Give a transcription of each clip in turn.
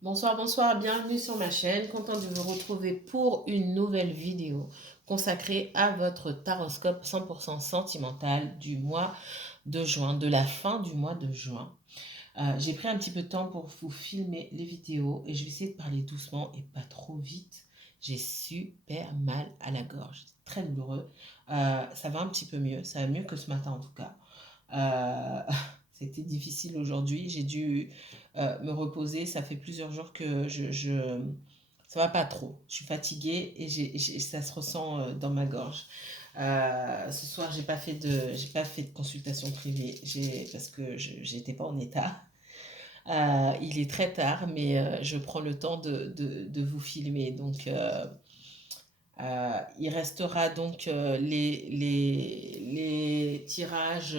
Bonsoir, bonsoir, bienvenue sur ma chaîne. Content de vous retrouver pour une nouvelle vidéo consacrée à votre taroscope 100% sentimental du mois de juin, de la fin du mois de juin. J'ai pris un petit peu de temps pour vous filmer les vidéos et je vais essayer de parler doucement et pas trop vite. J'ai super mal à la gorge, c'est très douloureux. Ça va un petit peu mieux, ça va mieux que ce matin en tout cas. Euh, C'était difficile aujourd'hui. J'ai dû me reposer. Ça fait plusieurs jours que ça va pas trop. Je suis fatiguée et ça se ressent dans ma gorge. Ce soir, j'ai pas fait de consultation privée parce que je n'étais pas en état. Il est très tard, mais je prends le temps de vous filmer. Donc, il restera donc les tirages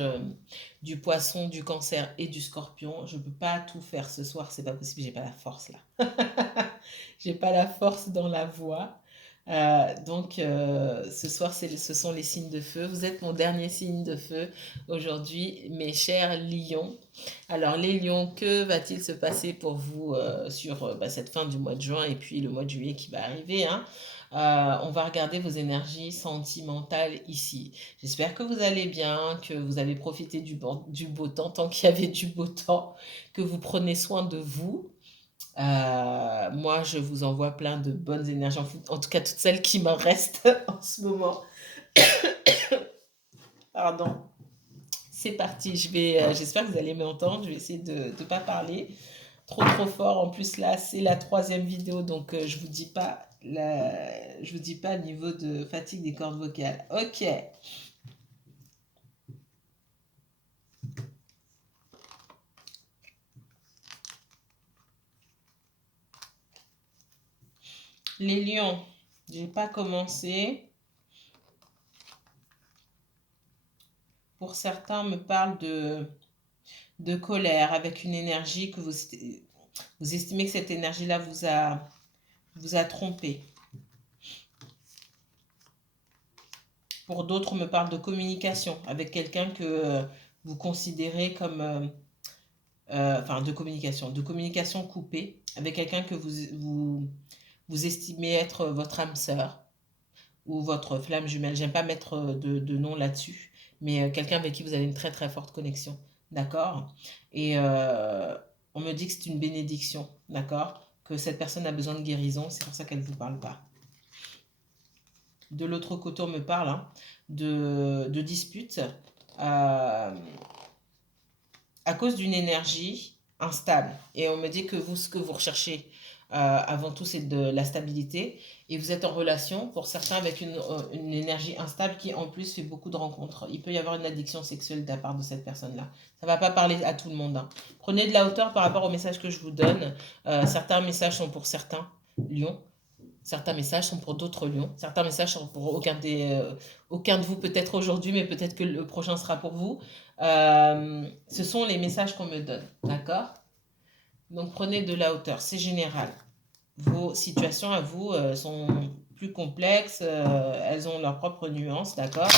du poisson, du cancer et du scorpion. Je ne peux pas tout faire ce soir, c'est pas possible, j'ai pas la force là. J'ai pas la force dans la voix. Ce soir, ce sont les signes de feu. Vous êtes mon dernier signe de feu aujourd'hui, mes chers lions. Alors, les lions, que va-t-il se passer pour vous sur cette fin du mois de juin et puis le mois de juillet qui va arriver, hein? On va regarder vos énergies sentimentales ici. J'espère que vous allez bien, que vous avez profité du beau temps, tant qu'il y avait du beau temps, que vous prenez soin de vous. Moi, je vous envoie plein de bonnes énergies, en tout cas toutes celles qui me restent en ce moment. Pardon. C'est parti, j'espère que vous allez m'entendre, je vais essayer de ne pas parler trop fort. En plus là, c'est la troisième vidéo, donc je vous dis pas le niveau de fatigue des cordes vocales. Ok. Les lions, j'ai pas commencé. Pour certains, me parlent de colère avec une énergie que vous estimez que cette énergie-là vous a trompé. Pour d'autres, on me parle de communication avec quelqu'un que vous considérez comme... de communication coupée avec quelqu'un que vous estimez être votre âme sœur ou votre flamme jumelle. J'aime pas mettre de nom là-dessus, mais quelqu'un avec qui vous avez une très forte connexion. D'accord. Et on me dit que c'est une bénédiction. D'accord. Que cette personne a besoin de guérison, c'est pour ça qu'elle ne vous parle pas. De l'autre côté, on me parle de disputes à cause d'une énergie instable. Et on me dit que vous, ce que vous recherchez avant tout, c'est de la stabilité. Et vous êtes en relation, pour certains, avec une énergie instable qui, en plus, fait beaucoup de rencontres. Il peut y avoir une addiction sexuelle de la part de cette personne-là. Ça ne va pas parler à tout le monde, hein. Prenez de la hauteur par rapport au message que je vous donne. Certains messages sont pour certains lions. Certains messages sont pour d'autres lions. Certains messages sont pour aucun de vous peut-être aujourd'hui, mais peut-être que le prochain sera pour vous. Ce sont les messages qu'on me donne. D'accord? Donc prenez de la hauteur. C'est général. Vos situations à vous sont plus complexes. Elles ont leurs propres nuances. D'accord?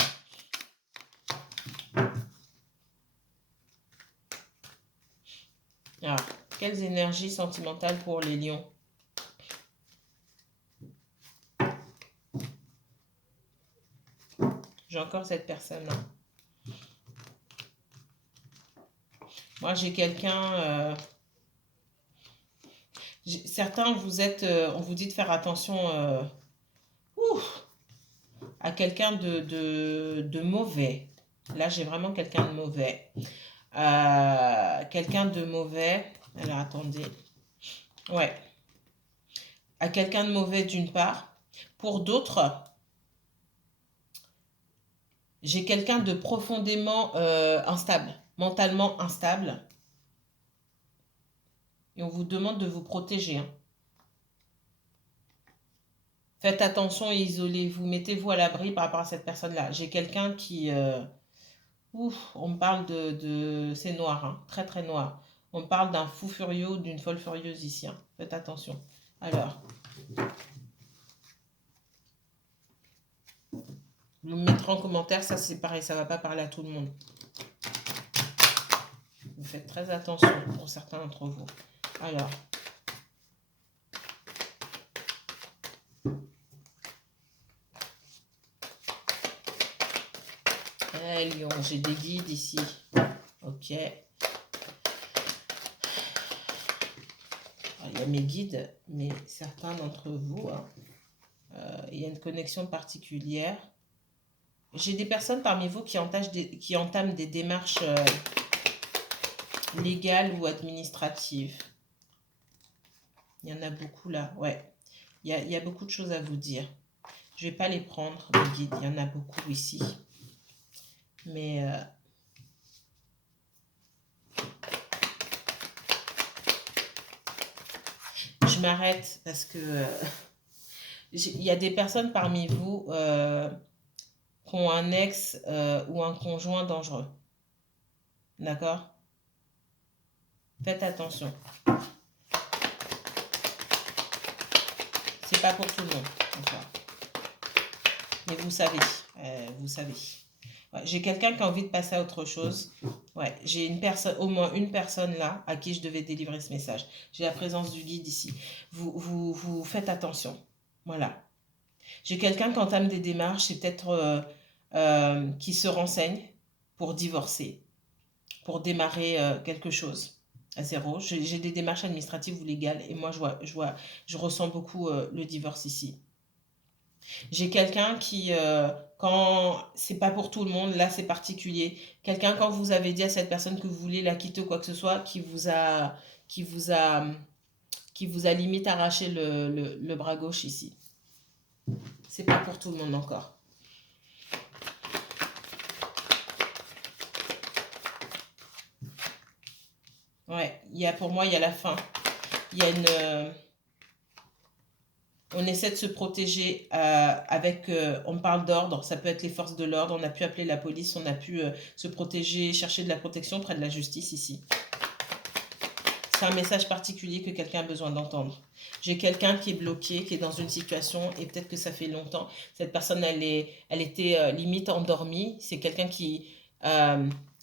Alors, quelles énergies sentimentales pour les lions? J'ai encore cette personne-là. Moi, j'ai quelqu'un... certains, on vous dit de faire attention à quelqu'un de mauvais. Là, j'ai vraiment quelqu'un de mauvais. Quelqu'un de mauvais. Alors, attendez. Ouais. À quelqu'un de mauvais d'une part. Pour d'autres, j'ai quelqu'un de profondément instable, mentalement instable. Et on vous demande de vous protéger, hein. Faites attention et isolez-vous. Mettez-vous à l'abri par rapport à cette personne-là. J'ai quelqu'un qui... on me parle c'est noir, hein, très noir. On me parle d'un fou furieux ou d'une folle furieuse ici, hein. Faites attention. Alors, vous me mettrez en commentaire, ça c'est pareil, ça ne va pas parler à tout le monde. Vous faites très attention pour certains d'entre vous. Alors, Lion, j'ai des guides ici. Ok. Alors, il y a mes guides, mais certains d'entre vous, hein, il y a une connexion particulière. J'ai des personnes parmi vous qui entament des démarches légales ou administratives. Il y en a beaucoup là, ouais. Il y a beaucoup de choses à vous dire. Je ne vais pas les prendre, les guides. Il y en a beaucoup ici. Mais je m'arrête parce que il y a des personnes parmi vous qui ont un ex ou un conjoint dangereux. D'accord? Faites attention. C'est pas pour tout le monde. D'accord. Mais vous savez. Vous savez. Ouais, j'ai quelqu'un qui a envie de passer à autre chose. Ouais, j'ai une personne, au moins une personne là à qui je devais délivrer ce message. J'ai la présence du guide ici. Vous faites attention. Voilà. J'ai quelqu'un qui entame des démarches, c'est peut-être qui se renseigne pour divorcer, pour démarrer quelque chose à zéro. J'ai des démarches administratives ou légales et moi je ressens beaucoup le divorce ici. J'ai quelqu'un qui, quand c'est pas pour tout le monde, là c'est particulier. Quelqu'un quand vous avez dit à cette personne que vous voulez la quitter ou quoi que ce soit, qui vous a, qui vous a limite arraché le bras gauche ici. C'est pas pour tout le monde encore. Ouais, pour moi, il y a la fin. Il y a une... on essaie de se protéger avec... on parle d'ordre, ça peut être les forces de l'ordre, on a pu appeler la police, on a pu se protéger, chercher de la protection près de la justice ici. C'est un message particulier que quelqu'un a besoin d'entendre. J'ai quelqu'un qui est bloqué, qui est dans une situation, et peut-être que ça fait longtemps. Cette personne, elle était limite endormie. C'est quelqu'un qui,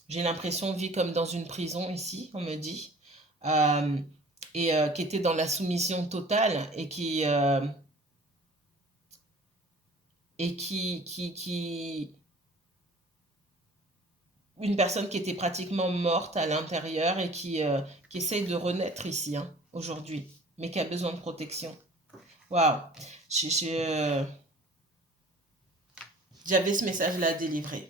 j'ai l'impression, vit comme dans une prison ici, on me dit. Et qui était dans la soumission totale et qui une personne qui était pratiquement morte à l'intérieur et qui essaye de renaître ici, hein, aujourd'hui, mais qui a besoin de protection. Waouh! J'avais ce message-là à délivrer.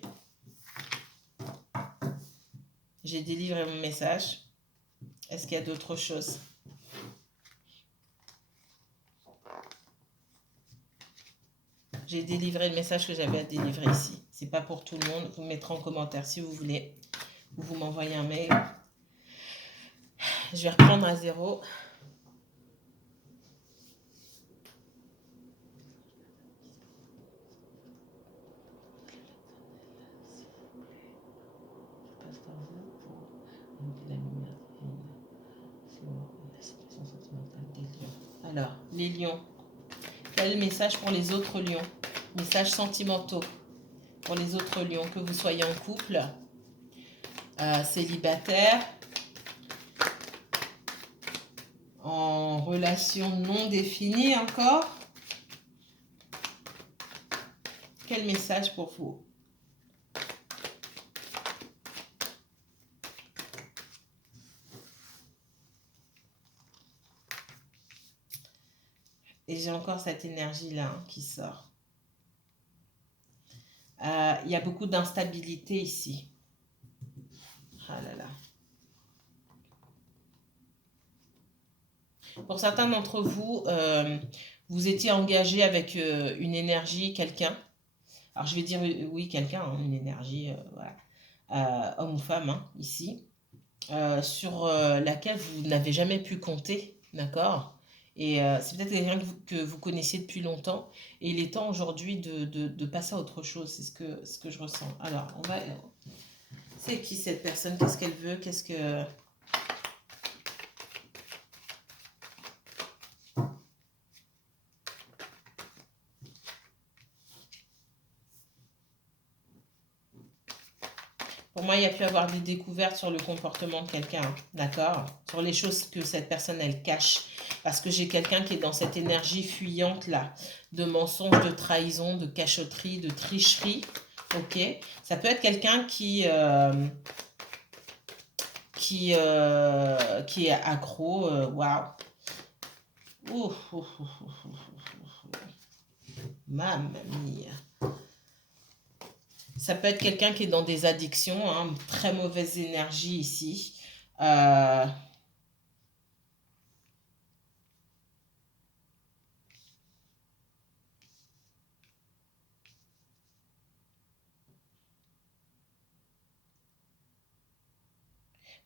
J'ai délivré mon message. Est-ce qu'il y a d'autres choses? J'ai délivré le message que j'avais à délivrer ici. C'est pas pour tout le monde. Vous mettrez en commentaire si vous voulez. Ou vous m'envoyez un mail. Je vais reprendre à zéro. Alors, les lions. Quel message pour les autres lions? Messages sentimentaux pour les autres lions, que vous soyez en couple, célibataire, en relation non définie encore. Quel message pour vous? Et j'ai encore cette énergie-là, hein, qui sort. Il y a beaucoup d'instabilité ici. Ah là là. Pour certains d'entre vous, vous étiez engagé avec une énergie, quelqu'un. Alors je vais dire oui, quelqu'un, hein, une énergie, voilà. Homme ou femme, hein, ici. Sur laquelle vous n'avez jamais pu compter, d'accord? Et c'est peut-être quelqu'un que vous connaissiez depuis longtemps. Et il est temps aujourd'hui de passer à autre chose. C'est ce que je ressens. Alors, on va... C'est qui cette personne? Qu'est-ce qu'elle veut? Qu'est-ce que... Pour moi, il y a pu avoir des découvertes sur le comportement de quelqu'un, hein, d'accord? Sur les choses que cette personne, elle cache. Parce que j'ai quelqu'un qui est dans cette énergie fuyante là, de mensonge, de trahison, de cachotterie, de tricherie, Ok. Ça peut être quelqu'un qui est accro. Waouh. Ouf, ouf, ouf, ouf, ouf. Mamma mia. Ça peut être quelqu'un qui est dans des addictions, hein, très mauvaise énergie ici. Euh,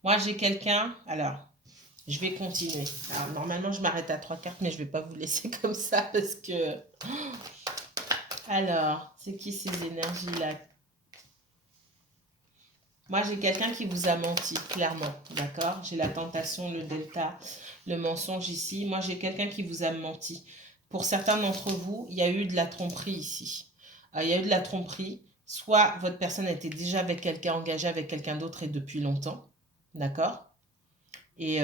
Moi, j'ai quelqu'un. Alors, je vais continuer. Alors, normalement, je m'arrête à 3 cartes, mais je ne vais pas vous laisser comme ça parce que. Alors, c'est qui ces énergies-là? Moi, j'ai quelqu'un qui vous a menti, clairement. D'accord? J'ai la tentation, le delta, le mensonge ici. Moi, j'ai quelqu'un qui vous a menti. Pour certains d'entre vous, il y a eu de la tromperie ici. Il y a eu de la tromperie. Soit votre personne était déjà avec quelqu'un, engagée avec quelqu'un d'autre et depuis longtemps. D'accord? Et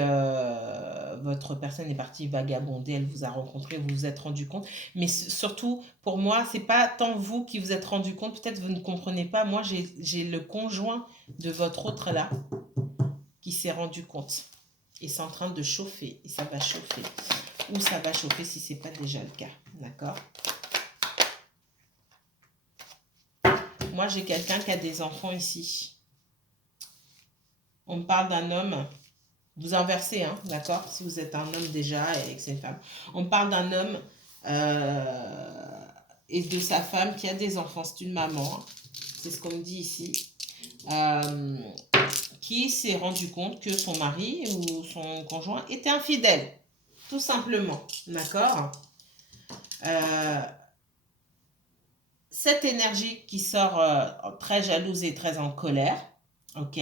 votre personne est partie vagabonder, elle vous a rencontré, vous vous êtes rendu compte. Mais surtout, pour moi, c'est pas tant vous qui vous êtes rendu compte, peut-être vous ne comprenez pas. Moi, j'ai le conjoint de votre autre là qui s'est rendu compte. Et c'est en train de chauffer, et ça va chauffer. Ou ça va chauffer si c'est pas déjà le cas. D'accord? Moi, j'ai quelqu'un qui a des enfants ici. On me parle d'un homme. Vous inversez, hein, d'accord? Si vous êtes un homme déjà et que c'est une femme. On parle d'un homme et de sa femme qui a des enfants. C'est une maman, hein. C'est ce qu'on me dit ici. Euh, qui s'est rendu compte que son mari ou son conjoint était infidèle. Tout simplement. D'accord? Euh, cette énergie qui sort très jalouse et très en colère. Ok?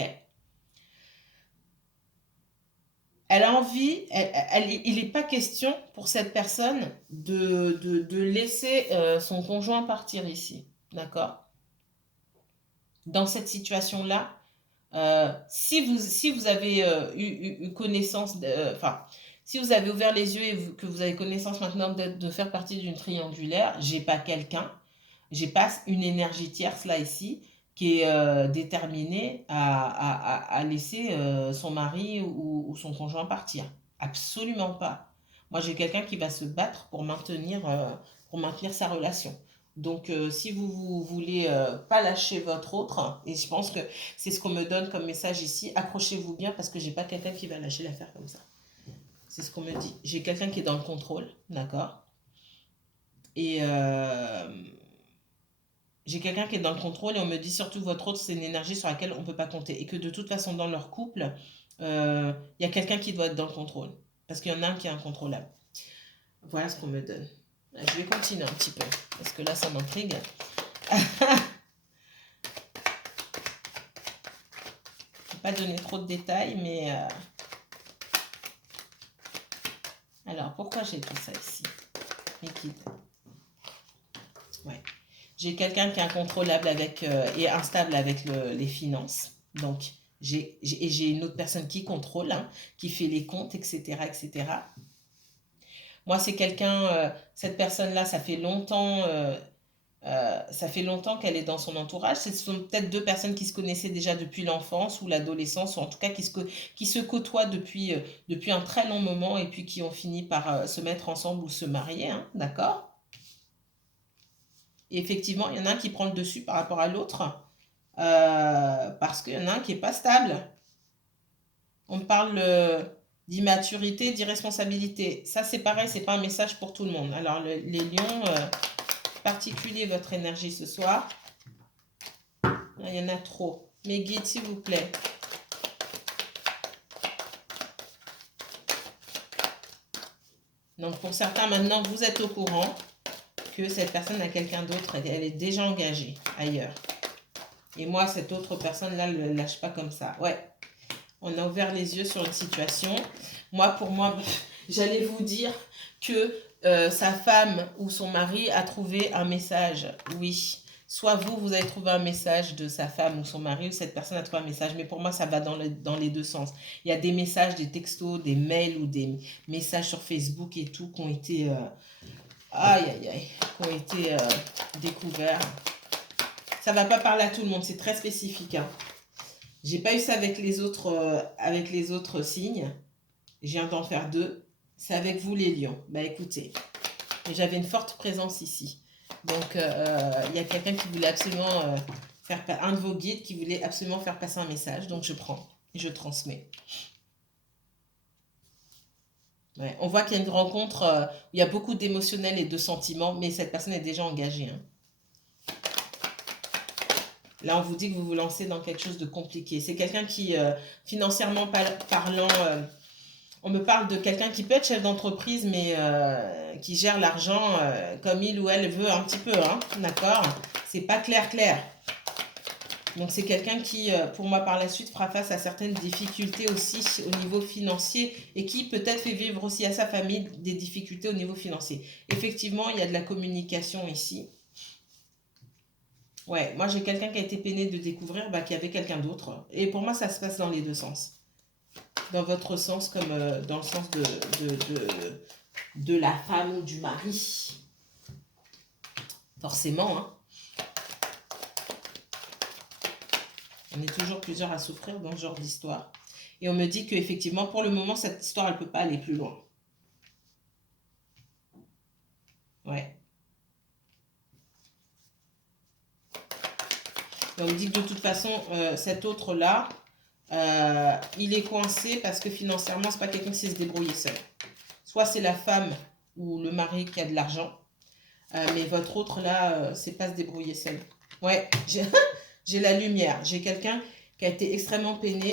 Elle a envie, il n'est pas question pour cette personne de laisser son conjoint partir ici. D'accord? Dans cette situation-là, si vous avez eu connaissance, enfin, si vous avez ouvert les yeux et que vous avez connaissance maintenant de faire partie d'une triangulaire, j'ai pas quelqu'un, j'ai pas une énergie tierce là ici qui est déterminée à laisser son mari ou son conjoint partir. Absolument pas. Moi, j'ai quelqu'un qui va se battre pour maintenir sa relation. Donc, si vous voulez pas lâcher votre autre, et je pense que c'est ce qu'on me donne comme message ici, accrochez-vous bien parce que j'ai pas quelqu'un qui va lâcher l'affaire comme ça. C'est ce qu'on me dit. J'ai quelqu'un qui est dans le contrôle, d'accord? Et j'ai quelqu'un qui est dans le contrôle et on me dit surtout votre autre, c'est une énergie sur laquelle on ne peut pas compter. Et que de toute façon, dans leur couple, il y a quelqu'un qui doit être dans le contrôle. Parce qu'il y en a un qui est incontrôlable. Voilà ce qu'on me donne. Je vais continuer un petit peu. Parce que là, ça m'intrigue. Je ne vais pas donner trop de détails, mais... Alors, pourquoi j'ai tout ça ici? Mes guides. Ouais. J'ai quelqu'un qui est incontrôlable et instable avec les finances. Donc, j'ai une autre personne qui contrôle, hein, qui fait les comptes, etc., etc. Moi, c'est quelqu'un, cette personne-là, ça fait longtemps qu'elle est dans son entourage. Ce sont peut-être deux personnes qui se connaissaient déjà depuis l'enfance ou l'adolescence, ou en tout cas qui se côtoient depuis un très long moment et puis qui ont fini par se mettre ensemble ou se marier, hein, d'accord? Et effectivement, il y en a un qui prend le dessus par rapport à l'autre parce qu'il y en a un qui n'est pas stable. On parle d'immaturité, d'irresponsabilité. Ça, c'est pareil, c'est pas un message pour tout le monde. Alors, les lions, particulier votre énergie ce soir. Il y en a trop. Mes guides, s'il vous plaît. Donc, pour certains, maintenant, vous êtes au courant que cette personne a quelqu'un d'autre. Elle est déjà engagée ailleurs. Et moi, cette autre personne-là ne le lâche pas comme ça. Ouais. On a ouvert les yeux sur une situation. Moi, pour moi, j'allais vous dire que sa femme ou son mari a trouvé un message. Oui. Soit vous avez trouvé un message de sa femme ou son mari, ou cette personne a trouvé un message. Mais pour moi, ça va dans les deux sens. Il y a des messages, des textos, des mails ou des messages sur Facebook et tout qui ont été, qui ont été découverts. Ça va pas parler à tout le monde, c'est très spécifique. Hein. J'ai pas eu ça avec les autres signes. Je viens d'en faire 2. C'est avec vous les lions. Bah écoutez, j'avais une forte présence ici. Donc il y a quelqu'un qui voulait absolument un de vos guides qui voulait absolument faire passer un message. Donc je prends et je transmets. Ouais, on voit qu'il y a une rencontre où il y a beaucoup d'émotionnel et de sentiments, mais cette personne est déjà engagée. Hein. Là, on vous dit que vous vous lancez dans quelque chose de compliqué. C'est quelqu'un qui, financièrement parlant, on me parle de quelqu'un qui peut être chef d'entreprise, mais qui gère l'argent comme il ou elle veut un petit peu. Hein, d'accord? C'est pas clair. Donc, c'est quelqu'un qui, pour moi, par la suite, fera face à certaines difficultés aussi au niveau financier et qui peut-être fait vivre aussi à sa famille des difficultés au niveau financier. Effectivement, il y a de la communication ici. Ouais, moi j'ai quelqu'un qui a été peiné de découvrir qu'il y avait quelqu'un d'autre. Et pour moi, ça se passe dans les deux sens. Dans votre sens comme dans le sens de la femme ou du mari. Forcément, hein. On est toujours plusieurs à souffrir dans ce genre d'histoire. Et on me dit qu'effectivement, pour le moment, cette histoire, elle ne peut pas aller plus loin. Ouais. Et on me dit que de toute façon, cet autre-là, il est coincé parce que financièrement, c'est pas quelqu'un qui sait se débrouiller seul. Soit c'est la femme ou le mari qui a de l'argent, mais votre autre là, c'est pas se débrouiller seul. Ouais, j'ai la lumière. J'ai quelqu'un qui a été extrêmement peiné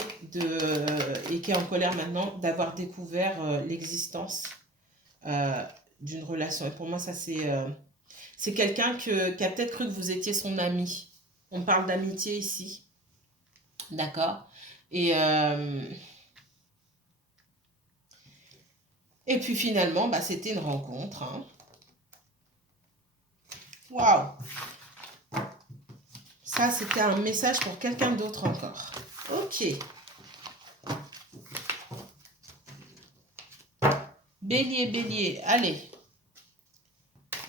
et qui est en colère maintenant d'avoir découvert l'existence d'une relation. Et pour moi, ça c'est quelqu'un qui a peut-être cru que vous étiez son ami. On parle d'amitié ici. D'accord. Et puis finalement, c'était une rencontre. Hein. Waouh! Ça, c'était un message pour quelqu'un d'autre encore. Ok. Bélier, bélier, allez.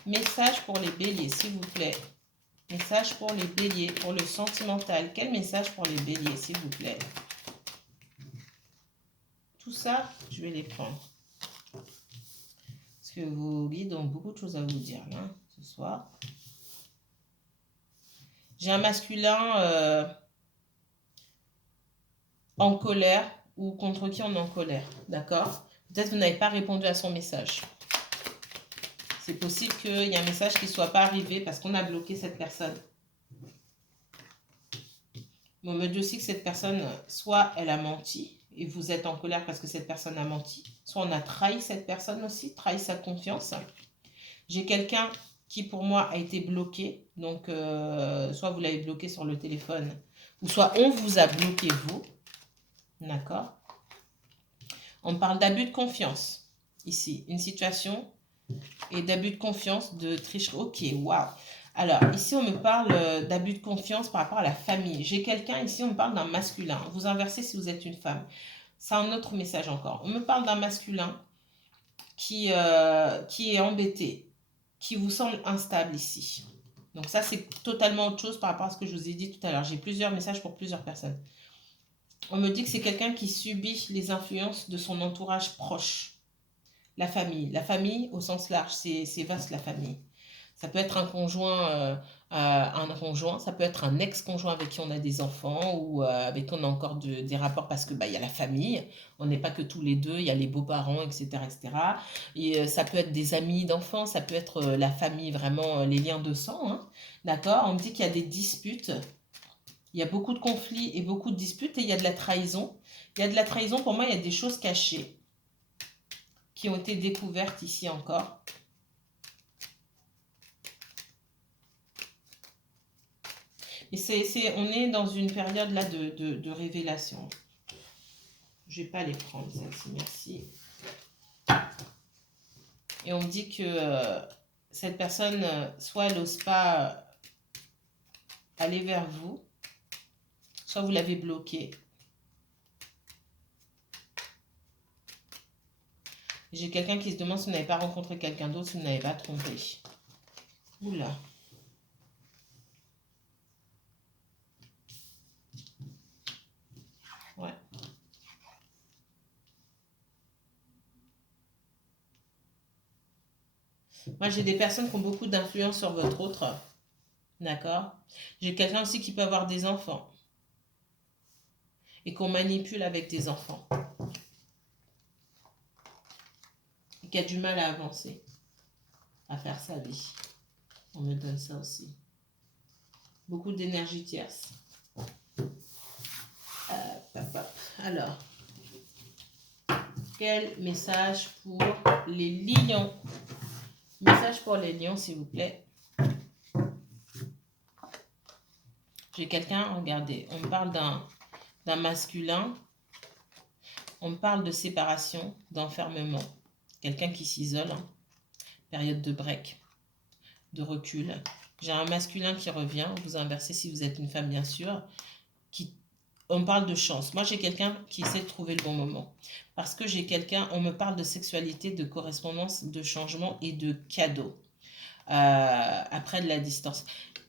Message pour les béliers, s'il vous plaît. Message pour les béliers, pour le sentimental. Quel message pour les béliers, s'il vous plaît? Tout ça, je vais les prendre. Parce que vos guides ont beaucoup de choses à vous dire, là, ce soir. J'ai un masculin en colère ou contre qui on est en colère, d'accord? Peut-être que vous n'avez pas répondu à son message. C'est possible qu'il y ait un message qui ne soit pas arrivé parce qu'on a bloqué cette personne. Mais on me dit aussi que cette personne, soit elle a menti et vous êtes en colère parce que cette personne a menti, soit on a trahi cette personne aussi, trahi sa confiance. J'ai quelqu'un qui pour moi a été bloqué, donc soit vous l'avez bloqué sur le téléphone, ou soit on vous a bloqué vous, d'accord? On parle d'abus de confiance, ici, une situation et d'abus de confiance, de tricherie. Ok, waouh. Alors, ici, on me parle d'abus de confiance par rapport à la famille. J'ai quelqu'un, ici, on me parle d'un masculin. Vous inversez si vous êtes une femme. C'est un autre message encore. On me parle d'un masculin qui est embêté, qui vous semble instable ici. Donc ça, c'est totalement autre chose par rapport à ce que je vous ai dit tout à l'heure. J'ai plusieurs messages pour plusieurs personnes. On me dit que c'est quelqu'un qui subit les influences de son entourage proche. La famille au sens large, c'est vaste la famille. Ça peut être un conjoint, ça peut être un ex-conjoint avec qui on a des enfants ou avec qui on a encore des rapports parce que il y a la famille. On n'est pas que tous les deux, il y a les beaux-parents, etc., etc. Et ça peut être des amis d'enfants, ça peut être la famille, vraiment les liens de sang. Hein. D'accord? On me dit qu'il y a des disputes. Il y a beaucoup de conflits et beaucoup de disputes et il y a de la trahison. Il y a de la trahison, pour moi, il y a des choses cachées qui ont été découvertes ici encore. Et on est dans une période là de révélation. Je ne vais pas les prendre, celle-ci, merci. Et on me dit que cette personne, soit elle n'ose pas aller vers vous, soit vous l'avez bloqué. J'ai quelqu'un qui se demande si vous n'avez pas rencontré quelqu'un d'autre, si vous n'avez pas trompé. Oula. Moi, j'ai des personnes qui ont beaucoup d'influence sur votre autre. D'accord? J'ai quelqu'un aussi qui peut avoir des enfants et qu'on manipule avec des enfants et qui a du mal à avancer, à faire sa vie. On me donne ça aussi. Beaucoup d'énergie tierce. Alors, quel message pour les lions? Message pour les lions, s'il vous plaît. J'ai quelqu'un, regardez, on me parle d'un masculin, on me parle de séparation, d'enfermement. Quelqu'un qui s'isole, période de break, de recul. J'ai un masculin qui revient, vous inversez si vous êtes une femme bien sûr, on me parle de chance. Moi, j'ai quelqu'un qui essaie de trouver le bon moment. Parce que j'ai quelqu'un, on me parle de sexualité, de correspondance, de changement et de cadeau. Après de la distance.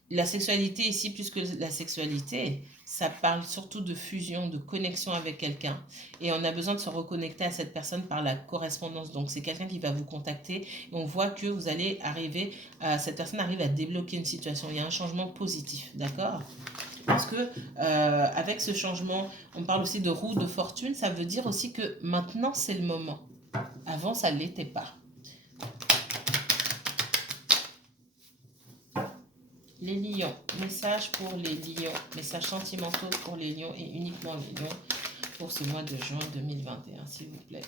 La sexualité ici, plus que la sexualité, ça parle surtout de fusion, de connexion avec quelqu'un. Et on a besoin de se reconnecter à cette personne par la correspondance. Donc, c'est quelqu'un qui va vous contacter. Et on voit que vous allez arriver, cette personne arrive à débloquer une situation. Il y a un changement positif, d'accord? Parce que avec ce changement, on parle aussi de roue de fortune. Ça veut dire aussi que maintenant, c'est le moment. Avant, ça ne l'était pas. Les lions, message pour les lions, message sentimentaux pour les lions et uniquement les lions pour ce mois de juin 2021, s'il vous plaît.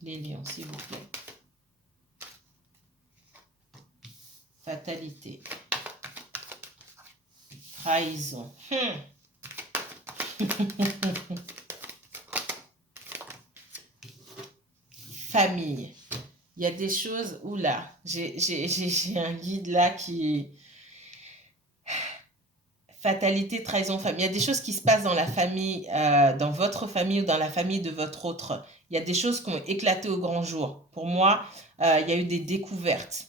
Les lions, s'il vous plaît. Fatalité. Trahison. Famille. Il y a des choses, oula, j'ai un guide là qui... Fatalité, trahison, famille. Il y a des choses qui se passent dans la famille, dans votre famille ou dans la famille de votre autre. Il y a des choses qui ont éclaté au grand jour. Pour moi, il y a eu des découvertes.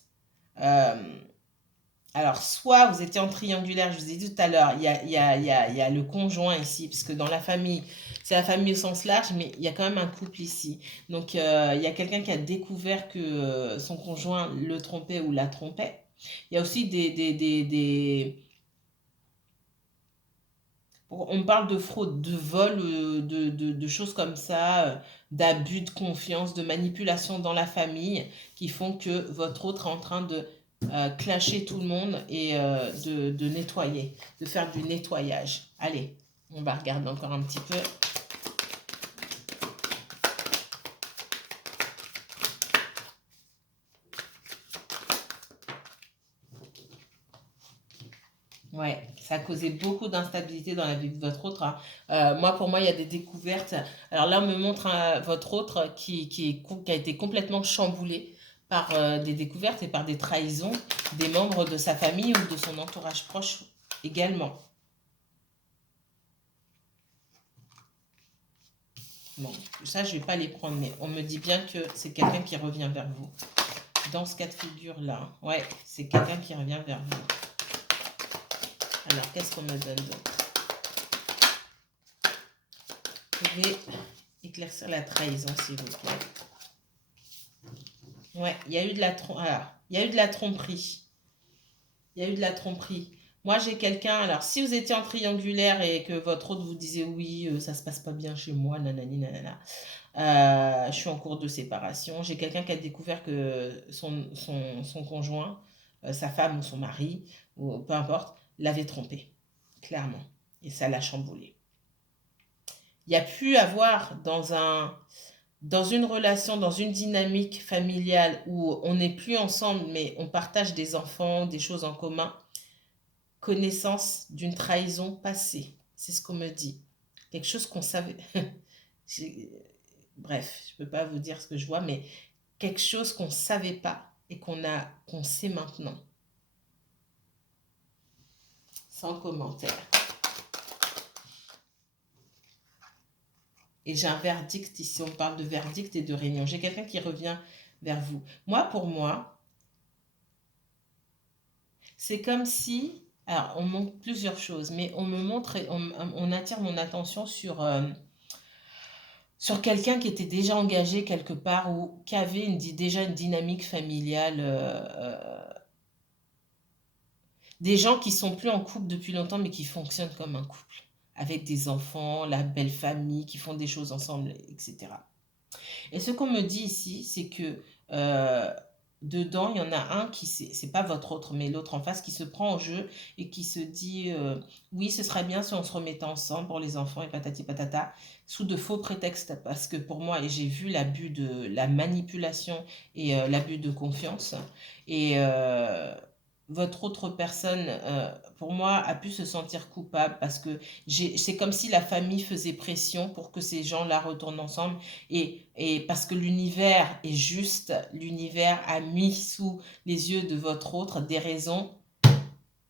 Alors, soit vous étiez en triangulaire, je vous ai dit tout à l'heure, il y a le conjoint ici, parce que dans la famille, c'est la famille au sens large, mais il y a quand même un couple ici. Donc, il y a quelqu'un qui a découvert que son conjoint le trompait ou la trompait. Il y a aussi on parle de fraude, de vol, de choses comme ça, d'abus de confiance, de manipulation dans la famille qui font que votre autre est en train de clasher tout le monde et de nettoyer, de faire du nettoyage. Allez, on va regarder encore un petit peu. Ouais, ça a causé beaucoup d'instabilité dans la vie de votre autre, hein. Pour moi, il y a des découvertes. Alors là, on me montre votre autre qui a été complètement chamboulé par des découvertes et par des trahisons des membres de sa famille ou de son entourage proche également. Bon, ça, je ne vais pas les prendre, mais on me dit bien que c'est quelqu'un qui revient vers vous. Dans ce cas de figure-là, ouais, c'est quelqu'un qui revient vers vous. Alors, qu'est-ce qu'on me donne d'autre? Je vais éclaircir la trahison, s'il vous plaît. Ouais, il y a eu de la il y a eu de la tromperie. Il y a eu de la tromperie. Moi, j'ai quelqu'un. Alors, si vous étiez en triangulaire et que votre autre vous disait oui, ça se passe pas bien chez moi, nanani, nanana. Je suis en cours de séparation. J'ai quelqu'un qui a découvert que son conjoint, sa femme ou son mari, ou peu importe, l'avait trompé, clairement. Et ça l'a chamboulé. Il y a pu avoir dans une relation, dans une dynamique familiale où on n'est plus ensemble, mais on partage des enfants, des choses en commun, connaissance d'une trahison passée. C'est ce qu'on me dit. Quelque chose qu'on savait. Bref, je ne peux pas vous dire ce que je vois, mais quelque chose qu'on ne savait pas et qu'on sait maintenant. Sans commentaire. Et j'ai un verdict ici, on parle de verdict et de réunion. J'ai quelqu'un qui revient vers vous. Pour moi, c'est comme si Alors, on montre plusieurs choses, mais on me montre, on attire mon attention sur quelqu'un qui était déjà engagé quelque part ou qui avait déjà une dynamique familiale. Des gens qui sont plus en couple depuis longtemps, mais qui fonctionnent comme un couple, avec des enfants, la belle famille, qui font des choses ensemble, etc. Et ce qu'on me dit ici, c'est que euh, dedans, il y en a un qui, c'est pas votre autre, mais l'autre en face, qui se prend au jeu et qui se dit oui, ce serait bien si on se remettait ensemble pour les enfants et patati patata, sous de faux prétextes. Parce que pour moi, et j'ai vu l'abus de la manipulation et l'abus de confiance. Et votre autre personne, pour moi, a pu se sentir coupable parce que c'est comme si la famille faisait pression pour que ces gens-là retournent ensemble et parce que l'univers est juste, l'univers a mis sous les yeux de votre autre des raisons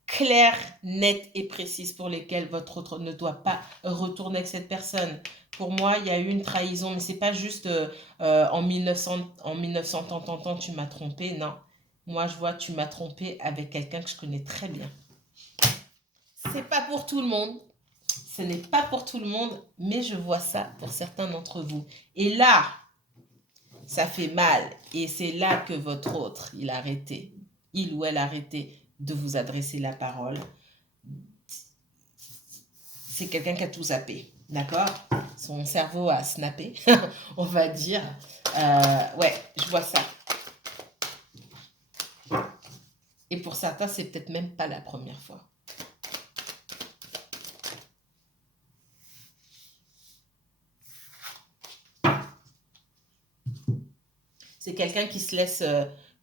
claires, nettes et précises pour lesquelles votre autre ne doit pas retourner avec cette personne. Pour moi, il y a eu une trahison, mais c'est pas juste en 1900 tant, tu m'as trompé, non. Moi, je vois, tu m'as trompé avec quelqu'un que je connais très bien. C'est pas pour tout le monde. Ce n'est pas pour tout le monde, mais je vois ça pour certains d'entre vous. Et là, ça fait mal. Et c'est là que votre autre, il ou elle a arrêté de vous adresser la parole. C'est quelqu'un qui a tout zappé, d'accord? Son cerveau a snappé, on va dire. Ouais, je vois ça. Et pour certains, c'est peut-être même pas la première fois. C'est quelqu'un qui se laisse,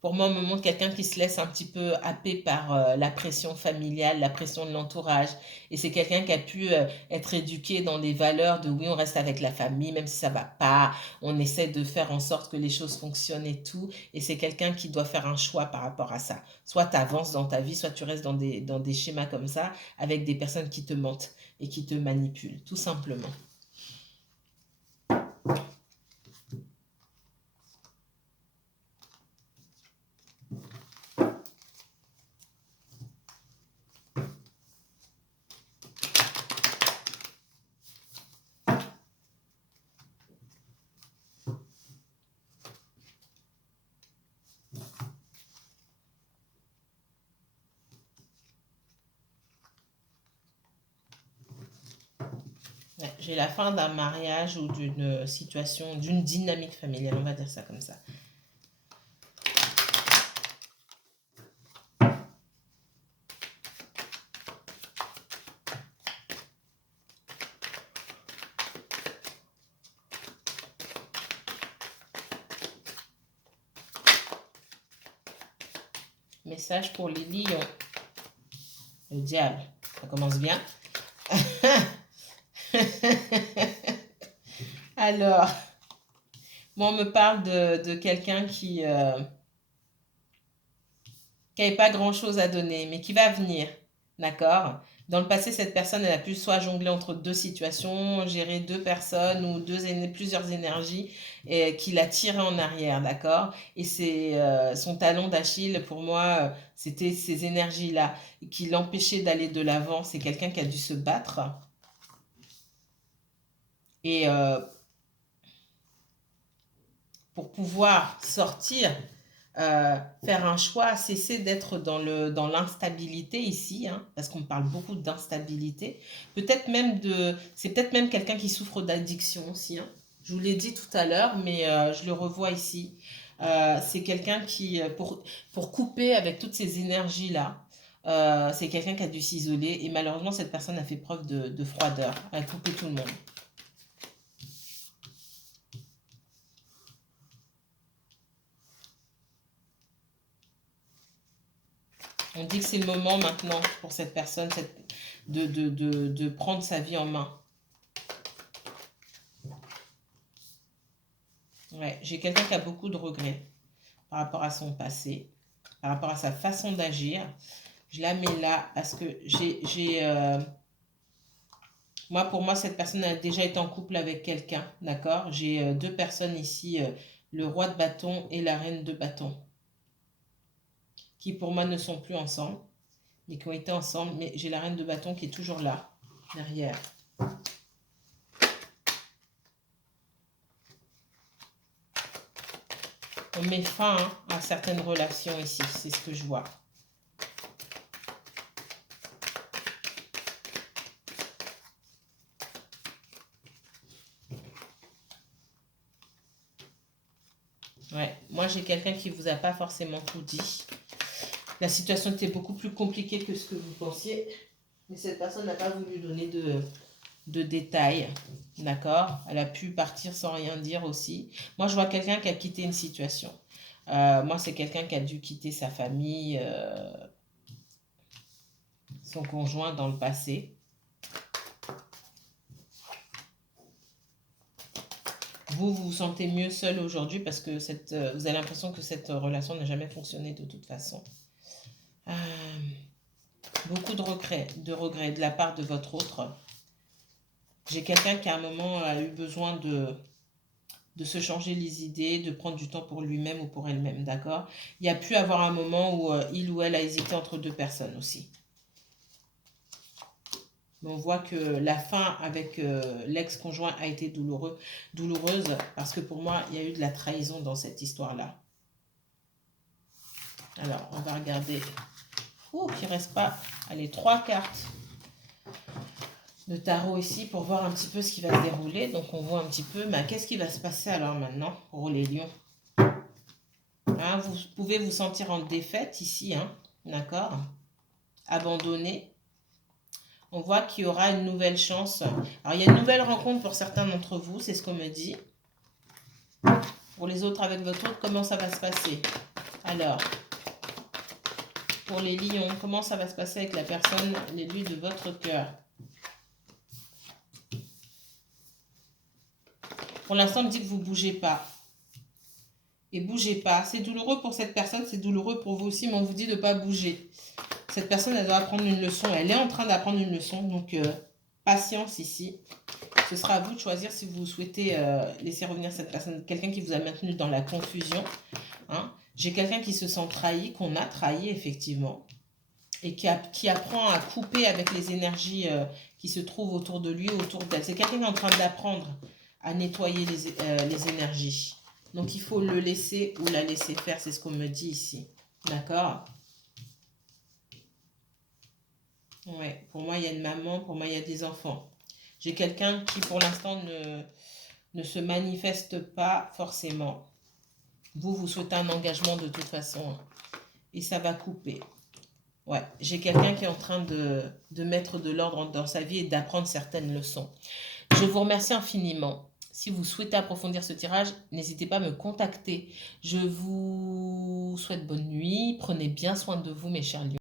pour moi, on me montre quelqu'un qui se laisse un petit peu happer par la pression familiale, la pression de l'entourage. Et c'est quelqu'un qui a pu être éduqué dans des valeurs de oui, on reste avec la famille, même si ça va pas, on essaie de faire en sorte que les choses fonctionnent et tout. Et c'est quelqu'un qui doit faire un choix par rapport à ça. Soit tu avances dans ta vie, soit tu restes dans des schémas comme ça, avec des personnes qui te mentent et qui te manipulent, tout simplement. Ouais, j'ai la fin d'un mariage ou d'une situation, d'une dynamique familiale, on va dire ça comme ça. Message pour les lions. Le diable, ça commence bien. Alors, moi, on me parle de quelqu'un qui n'avait pas grand-chose à donner, mais qui va venir. D'accord? Dans le passé, cette personne, elle a pu soit jongler entre deux situations, gérer deux personnes ou plusieurs énergies et qui l'a tiré en arrière, d'accord? Et c'est son talon d'Achille, pour moi, c'était ces énergies-là qui l'empêchaient d'aller de l'avant. C'est quelqu'un qui a dû se battre. Et pour pouvoir sortir, faire un choix, cesser d'être dans l'instabilité ici, hein, parce qu'on parle beaucoup d'instabilité. C'est peut-être même quelqu'un qui souffre d'addiction aussi. Hein. Je vous l'ai dit tout à l'heure, mais je le revois ici. C'est quelqu'un qui, pour couper avec toutes ces énergies-là, c'est quelqu'un qui a dû s'isoler et malheureusement, cette personne a fait preuve de froideur, a coupé tout le monde. On dit que c'est le moment maintenant pour cette personne de prendre sa vie en main. Ouais, j'ai quelqu'un qui a beaucoup de regrets par rapport à son passé, par rapport à sa façon d'agir. Je la mets là parce que moi, pour moi, cette personne a déjà été en couple avec quelqu'un, d'accord? J'ai deux personnes ici, le roi de bâton et la reine de bâton, qui pour moi ne sont plus ensemble. et qui ont été ensemble, mais j'ai la reine de bâton qui est toujours là, derrière. On met fin à certaines relations ici, c'est ce que je vois. Ouais, moi j'ai quelqu'un qui ne vous a pas forcément tout dit. La situation était beaucoup plus compliquée que ce que vous pensiez, mais cette personne n'a pas voulu donner de détails, d'accord? Elle a pu partir sans rien dire aussi. Moi je vois quelqu'un qui a quitté une situation. Moi c'est quelqu'un qui a dû quitter sa famille, son conjoint dans le passé. Vous vous sentez mieux seul aujourd'hui parce que vous avez l'impression que cette relation n'a jamais fonctionné de toute façon. Beaucoup de regrets de la part de votre autre. J'ai quelqu'un qui à un moment a eu besoin de se changer les idées, de prendre du temps pour lui-même ou pour elle-même, d'accord? Il y a pu avoir un moment où il ou elle a hésité entre deux personnes aussi. Mais on voit que la fin avec l'ex-conjoint a été douloureuse parce que pour moi, il y a eu de la trahison dans cette histoire-là. Alors, on va regarder. Ouh, il ne reste pas. Allez, 3 cartes de tarot ici pour voir un petit peu ce qui va se dérouler. Donc, on voit un petit peu, mais qu'est-ce qui va se passer alors maintenant pour les lions? Hein, vous pouvez vous sentir en défaite ici, hein, d'accord? Abandonné. On voit qu'il y aura une nouvelle chance. Alors, il y a une nouvelle rencontre pour certains d'entre vous, c'est ce qu'on me dit. Pour les autres, avec votre autre, comment ça va se passer? Alors, pour les lions, comment ça va se passer avec la personne, l'élu de votre cœur? Pour l'instant, on me dit que vous ne bougez pas. Et bougez pas. C'est douloureux pour cette personne, c'est douloureux pour vous aussi, mais on vous dit de ne pas bouger. Cette personne, elle doit apprendre une leçon. Elle est en train d'apprendre une leçon. Donc, patience ici. Ce sera à vous de choisir si vous souhaitez laisser revenir cette personne. Quelqu'un qui vous a maintenu dans la confusion. Hein. J'ai quelqu'un qui se sent trahi, qu'on a trahi effectivement. Et qui apprend à couper avec les énergies qui se trouvent autour de lui, autour d'elle. C'est quelqu'un qui est en train d'apprendre à nettoyer les énergies. Donc, il faut le laisser ou la laisser faire. C'est ce qu'on me dit ici. D'accord? Ouais, pour moi, il y a une maman, pour moi, il y a des enfants. J'ai quelqu'un qui, pour l'instant, ne se manifeste pas forcément. Vous souhaitez un engagement de toute façon. Et ça va couper. Ouais, j'ai quelqu'un qui est en train de mettre de l'ordre dans sa vie et d'apprendre certaines leçons. Je vous remercie infiniment. Si vous souhaitez approfondir ce tirage, n'hésitez pas à me contacter. Je vous souhaite bonne nuit. Prenez bien soin de vous, mes chers lions.